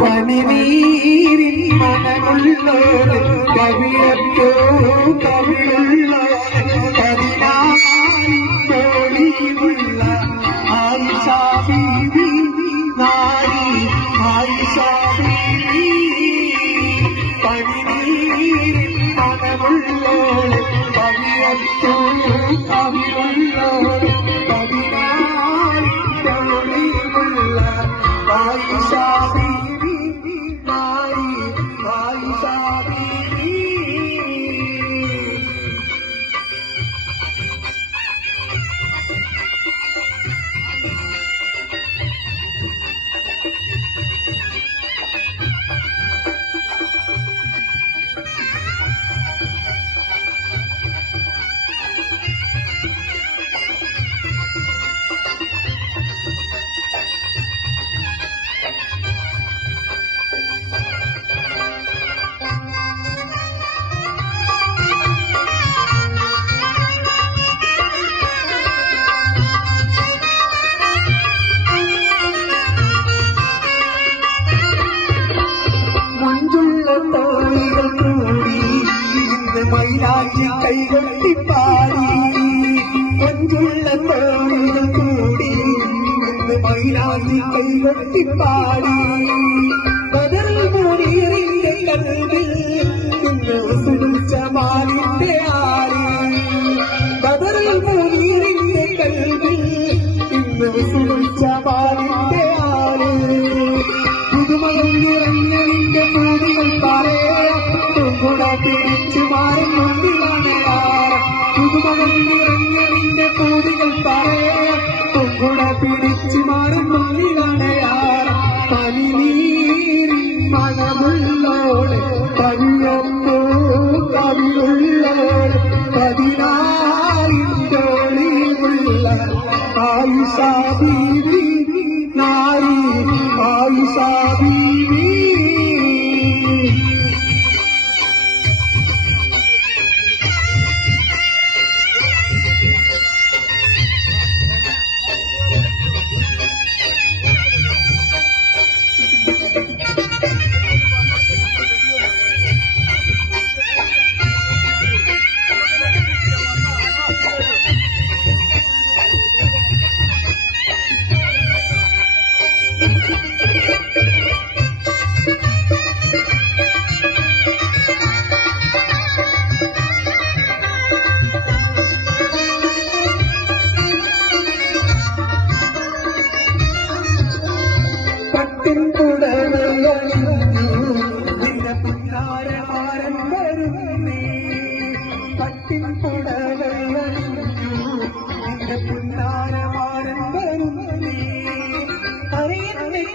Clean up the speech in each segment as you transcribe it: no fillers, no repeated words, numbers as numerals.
പനിനീരിൻ മണമുള്ളോര് കവിളത്തോ കവിളുള്ളോര് 14 കോടിയുള്ള ആയിഷ ബീവി നാരി ആയിഷ ബീവി പനിനീരിൻ മണമുള്ളോര് കവിളത്തോ കവിളുള്ളോര് 14 കോടിയുള്ള ആയിഷ മൈലാഞ്ചി കൈകൊട്ടിപ്പാടി കൊഞ്ചുള്ള തോണികൾ കൂടി മൈലാഞ്ചി കൈകൊട്ടിപ്പാടി ബദറിൽ മുനീറിന്റെ കൽവിൽ ഇന്ന് സുനിച്ച മാലിന്റെ ആരി ബദറിൽ മുനീറിന്റെ കൽവിൽ ഇന്ന് സുനിച്ച മാലിന്റെ ആരി പുതുമകൾ നിറഞ്ഞതിന്റെ പൂതികൾ പറയാം പിടിച്ചു മാറും മുന്നിലാണ് പുതുമകൾ നിറഞ്ഞതിന്റെ പൂതികൾ പറയാം പൊങ്കുട പിടിച്ചു മാറും മുന്നിലാണ് പനിനീരിൻ മണമുള്ളോട് കവിയപ്പോ കവിയുള്ളോട് 14 കോടിയുള്ള ആയിഷ ബീവി നാരി ആയിഷ ബീവി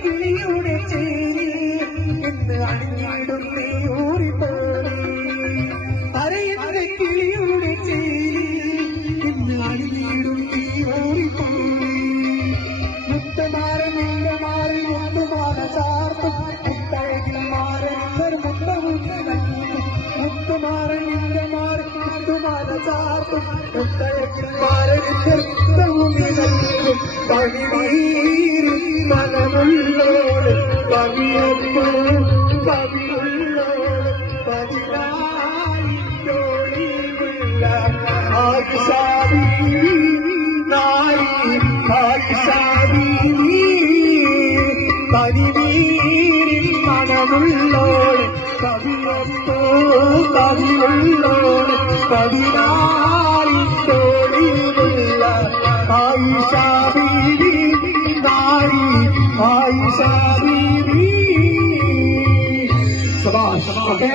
കിളിയുടെ ചേരി എന്ന് അണിഞ്ഞിടുന്നേ ഊറിപ്പോയി അറിയുന്ന കിളിയുടെ ചേരി എന്ന് അണിഞ്ഞിടുന്നേ ഊറിപ്പോയി മുത്തമാരനിന്റെ മാറി മുത്തുമാല ചാർത്തും മുത്തഴകിൽ മാരനിന്നൊരു മുത്തവും മുത്തുമാരനിന്റെ മാറി മുത്തുമാല ചാർത്തും മുത്തഴകിൽ മാരനിന്നൊരു മുത്തവും നൽകും പനിനീരിൻ മണമുള്ളോട് കവിയപ്പോ കവിയുള്ളോട് 14 കോടിയുള്ള ആയിഷ ബീവി നാരി ആയിഷ ബീവി പനിനീരിൻ മണമുള്ളോട് കവിയപ്പോ കവിയുള്ളോട് 14 കോടിയുള്ള ആയിഷ ബീവി നാരി ആയിഷ ബീവി. ശബാഷ്. ഓക്കേ.